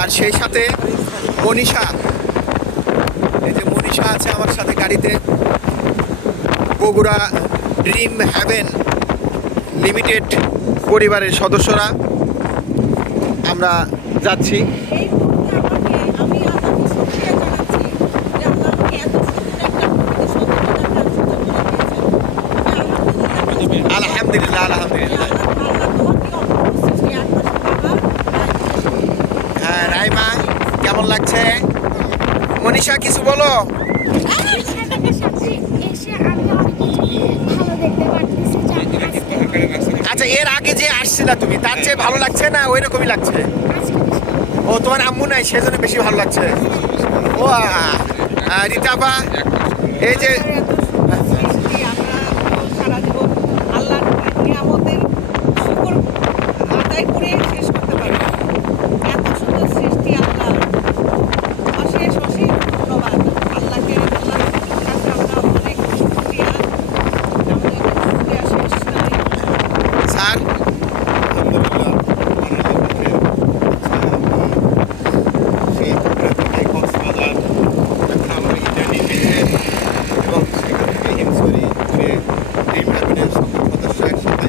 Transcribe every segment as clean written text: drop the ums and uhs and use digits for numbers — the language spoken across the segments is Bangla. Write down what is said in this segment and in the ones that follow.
আর সেই সাথে মনীষা, এই যে মনীষা আছে আমার সাথে গাড়িতে। বগুড়া ড্রিম হ্যাভেন লিমিটেড পরিবারের সদস্যরা আমরা যাচ্ছি। এই মুহূর্তে আমি আল্লাহকে শুকরিয়া জানাচ্ছি যে আল্লাহ আমাকে এত সুন্দর একটা পরিবেশ আলহামদুলিল্লাহ, আলহামদুলিল্লাহ। হ্যাঁ রাইমা, কেমন লাগছে? মনীষা কিছু বলো। আচ্ছা, এর আগে যে আসছিলা তুমি, তার চেয়ে ভালো লাগছে না ওই রকমই লাগছে? ও তোমার আম্মু নাই সেজন্য বেশি ভালো লাগছে। ও রিতাপা, এই যে সারা জীবন আল্লাহর নিয়ামতের শুকর আদায় করে শেষ করতে পারবো। এত সুন্দর সৃষ্টি আল্লাহ, অশেষ অশেষ ধন্যবাদ আল্লাহকে। আল্লাহর কাছে আমরা অনেক শুকরিয়া, আমাদের শুকরিয়া শেষ নাই। স্যার এবং সেখান থেকে হিমসরি ঘুরে ড্রিম হ্যাভেনের সকল সদস্য একসাথে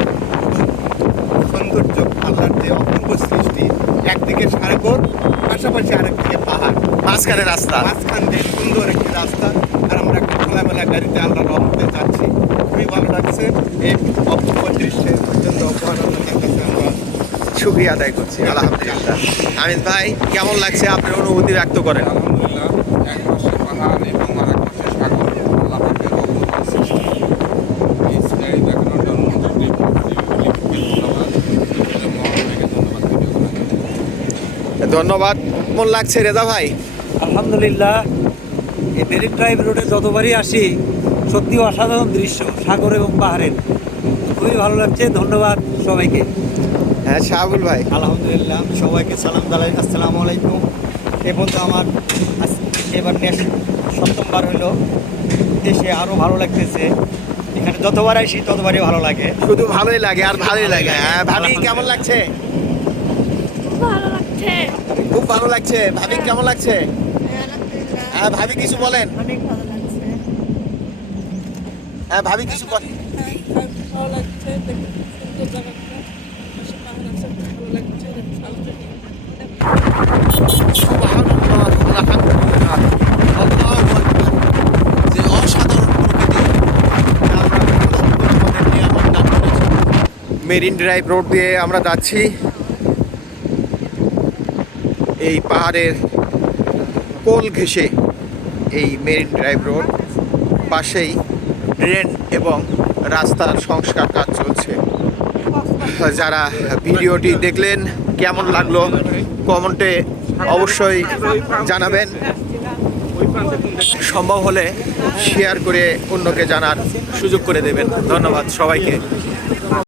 সৌন্দর্য, আল্লাহর যে অপূর্ব সৃষ্টি, একদিকে সাগর, পাশাপাশি আরেকদিকে পাহাড়, মাঝখানে রাস্তা। মাঝখান দিয়ে সুন্দর একটি রাস্তা। আর আমরা একটা খোলামেলা গাড়িতে আল্লাহর রহমতে যাচ্ছি, খুবই ভালো লাগছে। এই অপূর্ব দৃশ্যের জন্য আল্লাহর কাছে আমরা শুকরিয়া আদায় করছি। আলহামদুলিল্লাহ। আমিন ভাই, কেমন লাগছে? আপনার অনুভূতি ব্যক্ত করেন। আলহামদুলিল্লাহ, এক পাশে পাহাড় এবং আর এক পাশে সাগর, আল্লাহ পাকের অপূর্ব সৃষ্টি। এই সিনারি দেখানোর জন্য ধন্যবাদ। কেমন লাগছে রেজা ভাই? আলহামদুলিল্লাহ, এই মেরিন ড্রাইভ রোডে যতবারই আসি সত্যি অসাধারণ দৃশ্য, সাগর এবং পাহাড়ের। খুবই ভালো লাগছে। ধন্যবাদ সবাইকে। হ্যাঁ শাহাবুল ভাই। আলহামদুলিল্লাহ, সবাইকে সালাম দালাই, আসসালামু আলাইকুম। এ পর্যন্ত আমার এবার সপ্তমবার হলো, দেশে আরও ভালো লাগতেছে। এখানে যতবার আসি ততবারই ভালো লাগে। শুধু ভালোই লাগে আর ভালোই লাগে। হ্যাঁ ভাবি, কেমন লাগছে? ভালো লাগছে, খুব ভালো লাগছে। ভাবি কেমন লাগছে? হ্যাঁ ভাবি কিছু বলেন। অনেক ভালো লাগছে। হ্যাঁ ভাবি কিছু বলেন। ভালো লাগছে, সুন্দর জায়গাটা, পাহাড় আছে, ভালো লাগছে। সুবহানাল্লাহ, আলহামদুলিল্লাহ, আল্লাহু আকবার। যে অসাধারণ প্রকৃতি, যা আমরা আমাদের নিয়ামত দান করেছি। মেরিন ড্রাইভ রোড দিয়ে আমরা যাচ্ছি। এই পাহাড়ের কোল ঘেঁষে এই মেরিন ড্রাইভ রোড, পাশেই ড্রেন এবং রাস্তার সংস্কার কাজ চলছে। যারা ভিডিওটি দেখলেন কেমন লাগলো কমেন্টে অবশ্যই জানাবেন। সম্ভব হলে শেয়ার করে অন্যকে জানার সুযোগ করে দেবেন। ধন্যবাদ সবাইকে।